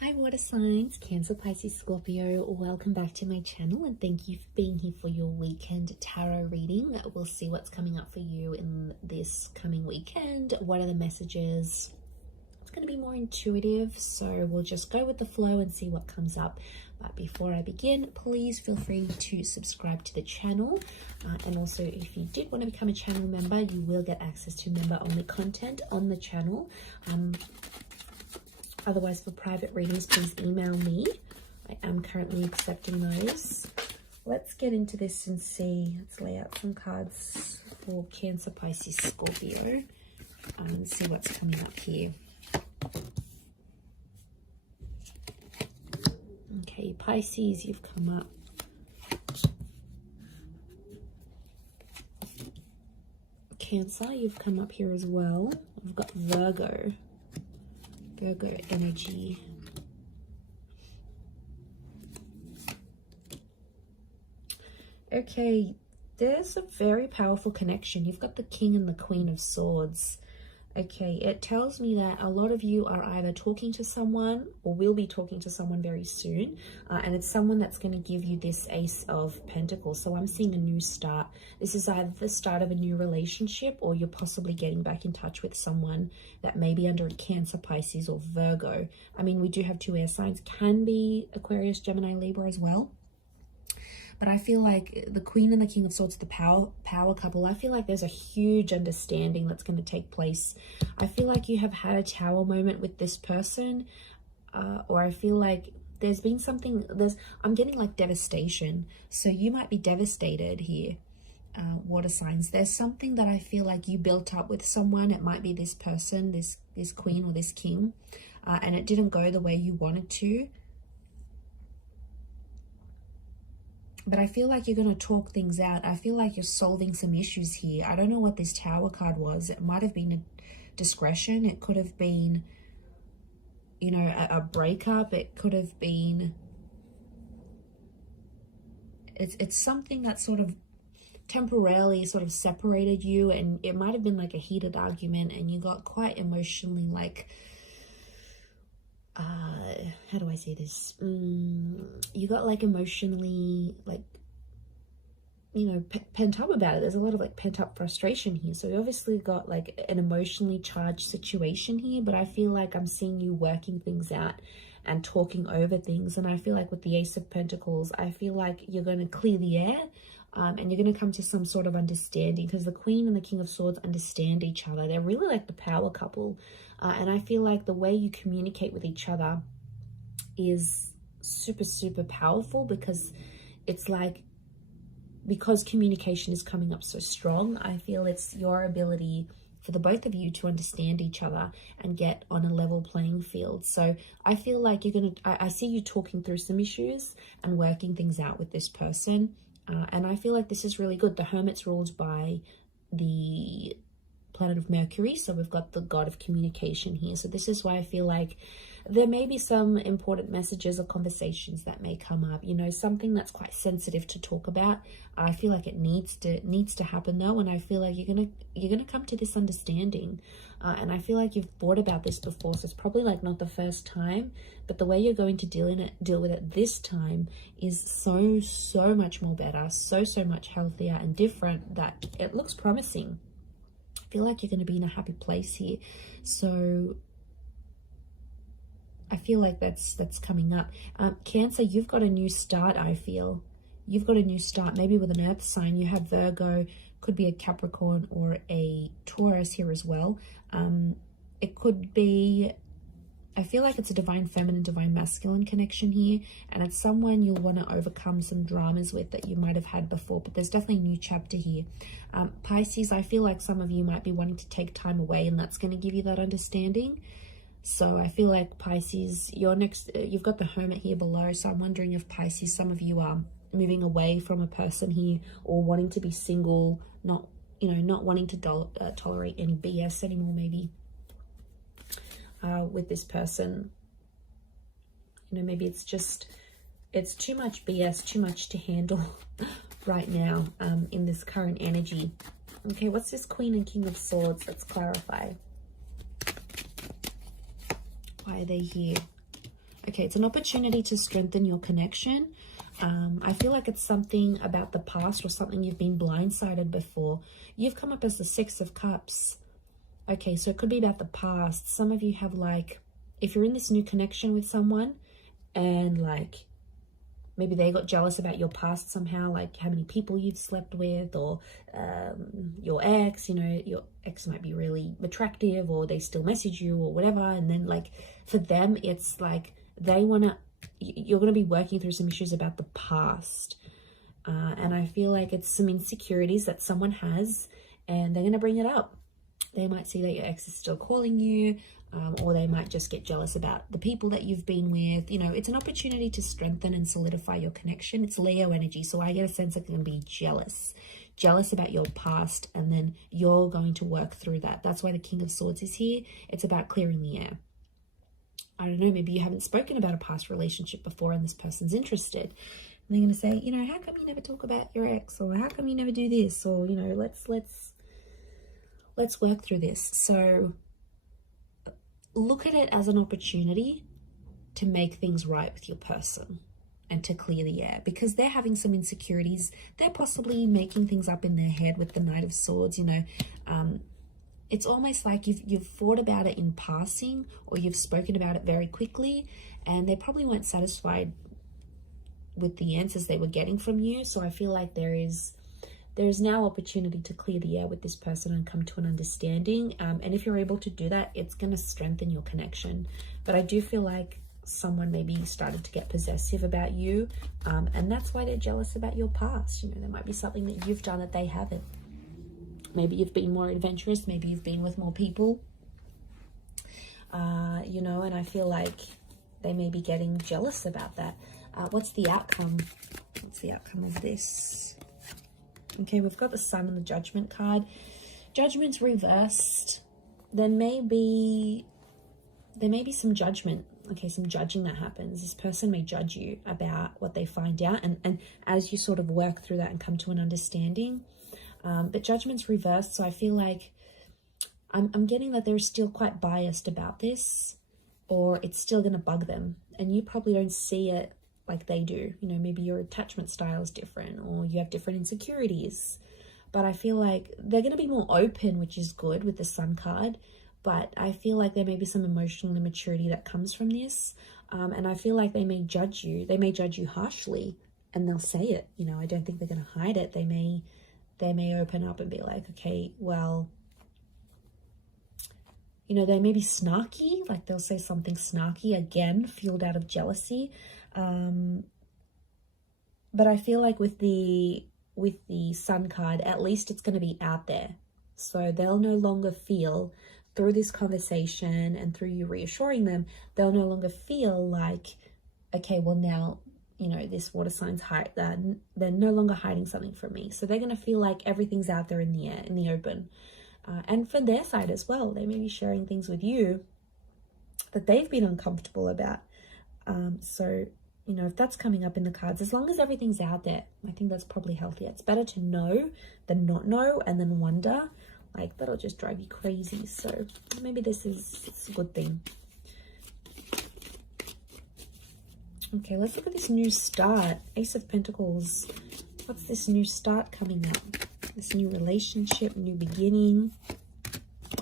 Hi water signs, Cancer, Pisces, Scorpio. Welcome back to my channel and thank you for being here for your weekend tarot reading. We'll see what's coming up for you in this coming weekend. What are the messages? It's going to be more intuitive, so we'll just go with the flow and see what comes up. But before I begin, please feel free to subscribe to the channel. And also, if you did want to become a channel member, you will get access to member-only content on the channel. Otherwise, for private readings, please email me. I am currently accepting those. Let's get into this and see. Let's lay out some cards for Cancer, Pisces, Scorpio and see what's coming up here. Okay, Pisces, you've come up. Cancer, you've come up here as well. We've got Virgo energy. Okay, there's a very powerful connection. You've got the King and the Queen of Swords. Okay, it tells me that a lot of you are either talking to someone or will be talking to someone very soon. And it's someone that's going to give you this Ace of Pentacles. So I'm seeing a new start. This is either the start of a new relationship or you're possibly getting back in touch with someone that may be under a Cancer, Pisces or Virgo. I mean, we do have two air signs. Can be Aquarius, Gemini, Libra as well. But I feel like the Queen and the King of Swords, the power couple, I feel like there's a huge understanding that's going to take place. I feel like you have had a tower moment with this person, or I feel like there's been something, I'm getting like devastation. So you might be devastated here, water signs. There's something that I feel like you built up with someone. It might be this person, this Queen or this King, and it didn't go the way you wanted to. But I feel like you're going to talk things out. I feel like you're solving some issues here. I don't know what this Tower card was. It might have been a discretion. It could have been, you know, a breakup. It could have been... It's something that sort of temporarily sort of separated you. And it might have been like a heated argument and you got quite emotionally like... how do I say this? You got like emotionally like, you know, pent up about it. There's a lot of like pent up frustration here. So you obviously got like an emotionally charged situation here, but I feel like I'm seeing you working things out and talking over things. And I feel like with the Ace of Pentacles, I feel like you're going to clear the air. And you're going to come to some sort of understanding because the Queen and the King of Swords understand each other. They're really like the power couple. And I feel like the way you communicate with each other is super, super powerful because it's like, because communication is coming up so strong, I feel it's your ability for the both of you to understand each other and get on a level playing field. So I feel like you're going to, I see you talking through some issues and working things out with this person. And I feel like this is really good. The Hermit's ruled by the planet of Mercury. So we've got the god of communication here. So this is why I feel like there may be some important messages or conversations that may come up, you know, something that's quite sensitive to talk about. I feel like it needs to happen though. And I feel like you're going to come to this understanding. And I feel like you've thought about this before. So it's probably like not the first time, but the way you're going to deal with it this time is so much more better, so much healthier and different that it looks promising. I feel like you're going to be in a happy place here. So I feel like that's coming up. Cancer, you've got a new start, I feel. You've got a new start, maybe with an earth sign. You have Virgo, could be a Capricorn or a Taurus here as well. It could be, I feel like it's a divine feminine, divine masculine connection here. And it's someone you'll want to overcome some dramas with that you might have had before. But there's definitely a new chapter here. Pisces, I feel like some of you might be wanting to take time away and that's going to give you that understanding. So I feel like Pisces, you've got the Hermit here below. So I'm wondering if Pisces, some of you are moving away from a person here or wanting to be single, not wanting to tolerate any BS anymore, maybe with this person. You know, maybe it's too much BS, too much to handle right now in this current energy. Okay, what's this Queen and King of Swords? Let's clarify. Why are they here? Okay, it's an opportunity to strengthen your connection. I feel like it's something about the past or something you've been blindsided before. You've come up as the Six of Cups. Okay, so it could be about the past. Some of you have like, if you're in this new connection with someone and like maybe they got jealous about your past somehow, like how many people you've slept with, or your ex, you know, your ex might be really attractive or they still message you or whatever. And then like for them, it's like they want to, you're going to be working through some issues about the past. And I feel like it's some insecurities that someone has and they're going to bring it up. They might see that your ex is still calling you, or they might just get jealous about the people that you've been with. You know, it's an opportunity to strengthen and solidify your connection. It's Leo energy, so I get a sense that they're going to be jealous about your past, and then you're going to work through that. That's why the King of Swords is here. It's about clearing the air. I don't know, maybe you haven't spoken about a past relationship before and this person's interested. And they're going to say, you know, how come you never talk about your ex? Or how come you never do this? Or, you know, let's work through this. So look at it as an opportunity to make things right with your person and to clear the air, because they're having some insecurities. They're possibly making things up in their head with the Knight of Swords, you know. It's almost like you've thought about it in passing, or you've spoken about it very quickly, and they probably weren't satisfied with the answers they were getting from you. So I feel like there is now opportunity to clear the air with this person and come to an understanding. And if you're able to do that, it's going to strengthen your connection. But I do feel like someone maybe started to get possessive about you, and that's why they're jealous about your past. You know, there might be something that you've done that they haven't. Maybe you've been more adventurous. Maybe you've been with more people. You know, and I feel like they may be getting jealous about that. What's the outcome? What's the outcome of this? Okay, we've got the Sun and the Judgment card. Judgment's reversed. There may be some judgment. Okay, some judging that happens. This person may judge you about what they find out, and as you sort of work through that and come to an understanding. But Judgment's reversed, so I feel like I'm getting that they're still quite biased about this, or it's still going to bug them, and you probably don't see it like they do. You know, maybe your attachment style is different, or you have different insecurities. But I feel like they're going to be more open, which is good with the Sun card. But I feel like there may be some emotional immaturity that comes from this. And I feel like they may judge you. They may judge you harshly, and they'll say it. You know, I don't think they're going to hide it. They may open up and be like, okay, well, you know, they may be snarky. Like they'll say something snarky, again, fueled out of jealousy. But I feel like with the Sun card, at least it's going to be out there. So they'll no longer feel, through this conversation and through you reassuring them, they'll no longer feel like, okay, well now, you know, this water sign's they're no longer hiding something from me. So they're going to feel like everything's out there in the air, in the open. And for their side as well, they may be sharing things with you that they've been uncomfortable about. So, you know, if that's coming up in the cards, as long as everything's out there, I think that's probably healthier. It's better to know than not know and then wonder. Like, that'll just drive you crazy. So maybe it's a good thing. Okay, let's look at this new start. Ace of Pentacles. What's this new start coming up? This new relationship, new beginning.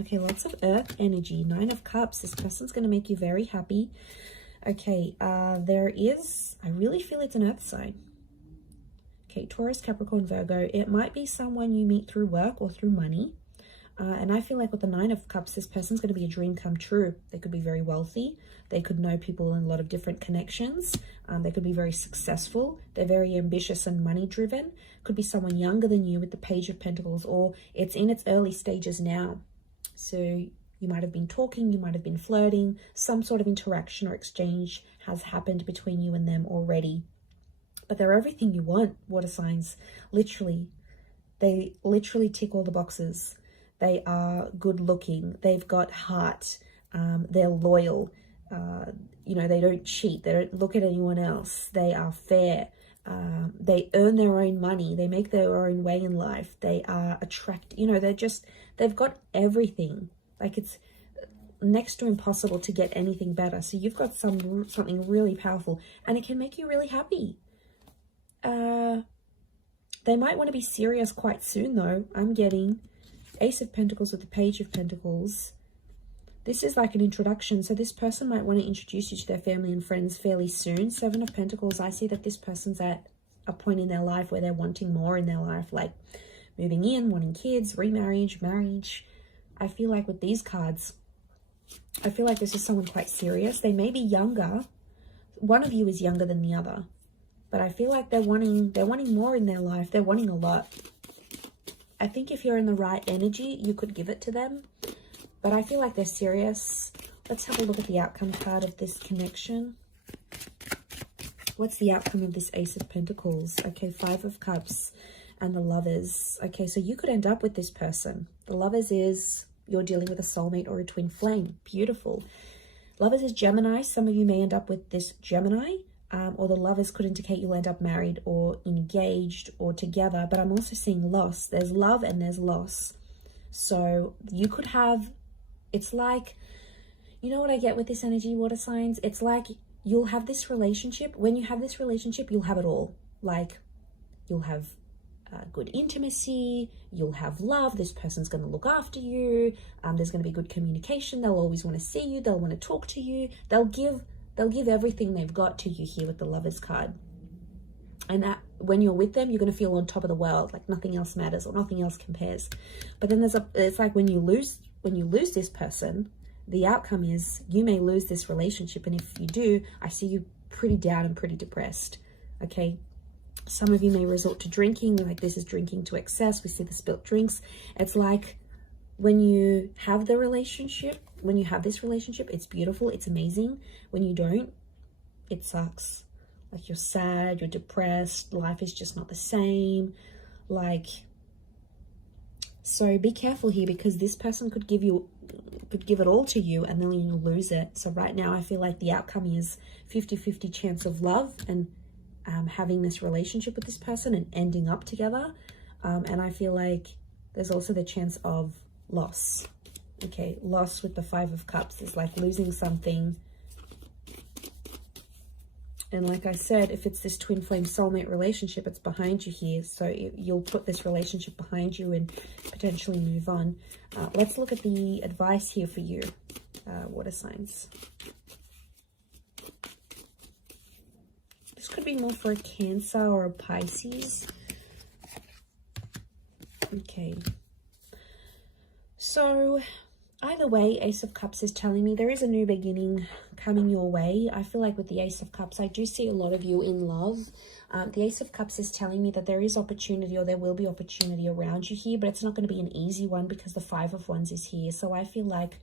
Okay, lots of earth energy. 9 of Cups. This person's going to make you very happy. Okay, I really feel it's an earth sign. Okay, Taurus, Capricorn, Virgo. It might be someone you meet through work or through money. And I feel like with the 9 of Cups, this person's going to be a dream come true. They could be very wealthy. They could know people in a lot of different connections. They could be very successful. They're very ambitious and money driven. Could be someone younger than you with the Page of Pentacles, or it's in its early stages now. So you might have been talking, you might have been flirting. Some sort of interaction or exchange has happened between you and them already. But they're everything you want, water signs. Literally. They literally tick all the boxes. They are good looking. They've got heart. They're loyal. You know, they don't cheat. They don't look at anyone else. They are fair. They earn their own money. They make their own way in life. They are attractive. You know, they've got everything. Like next to impossible to get anything better. So you've got something really powerful, and it can make you really happy. They might want to be serious quite soon, though. I'm getting Ace of Pentacles with the Page of Pentacles. This is like an introduction, so this person might want to introduce you to their family and friends fairly soon. Seven of Pentacles, I see that this person's at a point in their life where they're wanting more in their life, like moving in, wanting kids, remarriage, marriage. I feel like with these cards, I feel like this is someone quite serious. They may be younger. One of you is younger than the other, but I feel like they're wanting more in their life. They're wanting a lot. I think if you're in the right energy, you could give it to them. But I feel like they're serious. Let's have a look at the outcome card of this connection. What's the outcome of this Ace of Pentacles? Okay, Five of Cups and the Lovers. Okay, so you could end up with this person. The Lovers is you're dealing with a soulmate or a twin flame. Beautiful. Lovers is Gemini. Some of you may end up with this Gemini. Or the Lovers could indicate you'll end up married or engaged or together. But I'm also seeing loss. There's love and there's loss. So you could have... It's like, you know what I get with this energy, water signs? It's like you'll have this relationship. When you have this relationship, you'll have it all. Like, you'll have good intimacy, you'll have love, this person's going to look after you, there's going to be good communication, they'll always want to see you, they'll want to talk to you, they'll give everything they've got to you here with the Lovers card. And that when you're with them, you're going to feel on top of the world, like nothing else matters or nothing else compares. But then it's like when you lose this person, the outcome is you may lose this relationship. And if you do, I see you pretty down and pretty depressed. Okay. Some of you may resort to drinking, like this is drinking to excess. We see the spilt drinks. It's like when you have the relationship, when you have this relationship, it's beautiful, it's amazing. When you don't, it sucks. Like you're sad, you're depressed, life is just not the same. Like, so be careful here because this person could give it all to you and then you'll lose it. So right now I feel like the outcome is 50-50 chance of love and having this relationship with this person and ending up together. And I feel like there's also the chance of loss. Okay, loss with the Five of Cups is like losing something. And like I said, if it's this twin flame soulmate relationship, it's behind you here. So you'll put this relationship behind you and potentially move on. Let's look at the advice here for you, water signs. This could be more for a Cancer or a Pisces. Okay. So either way, Ace of Cups is telling me there is a new beginning coming your way. I feel like with the Ace of Cups, I do see a lot of you in love. The Ace of Cups is telling me that there is opportunity or there will be opportunity around you here, but it's not going to be an easy one because the Five of Wands is here. So I feel like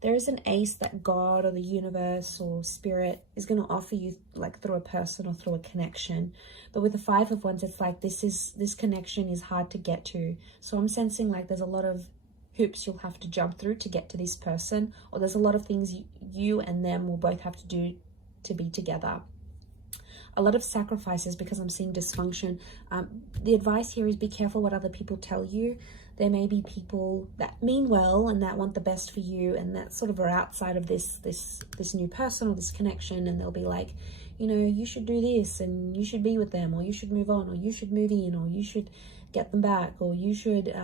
there is an ace that God or the universe or spirit is going to offer you like through a person or through a connection. But with the Five of Wands, it's like this connection is hard to get to. So I'm sensing like there's a lot of hoops you'll have to jump through to get to this person, or there's a lot of things you and them will both have to do to be together. A lot of sacrifices because I'm seeing dysfunction. The advice here is be careful what other people tell you. There may be people that mean well and that want the best for you and that sort of are outside of this new person or this connection, and they'll be like, you know, you should do this and you should be with them, or you should move on, or you should move in, or you should get them back, or you should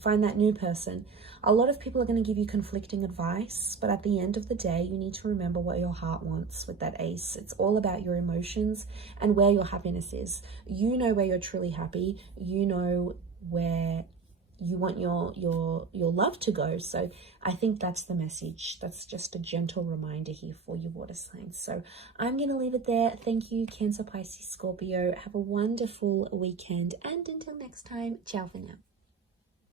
find that new person. A lot of people are going to give you conflicting advice, but at the end of the day, you need to remember what your heart wants with that ace. It's all about your emotions and where your happiness is. You know where you're truly happy. You know where you want your love to go. So I think that's the message. That's just a gentle reminder here for you, water signs. So I'm going to leave it there. Thank you, Cancer, Pisces, Scorpio. Have a wonderful weekend. And until next time, ciao for now.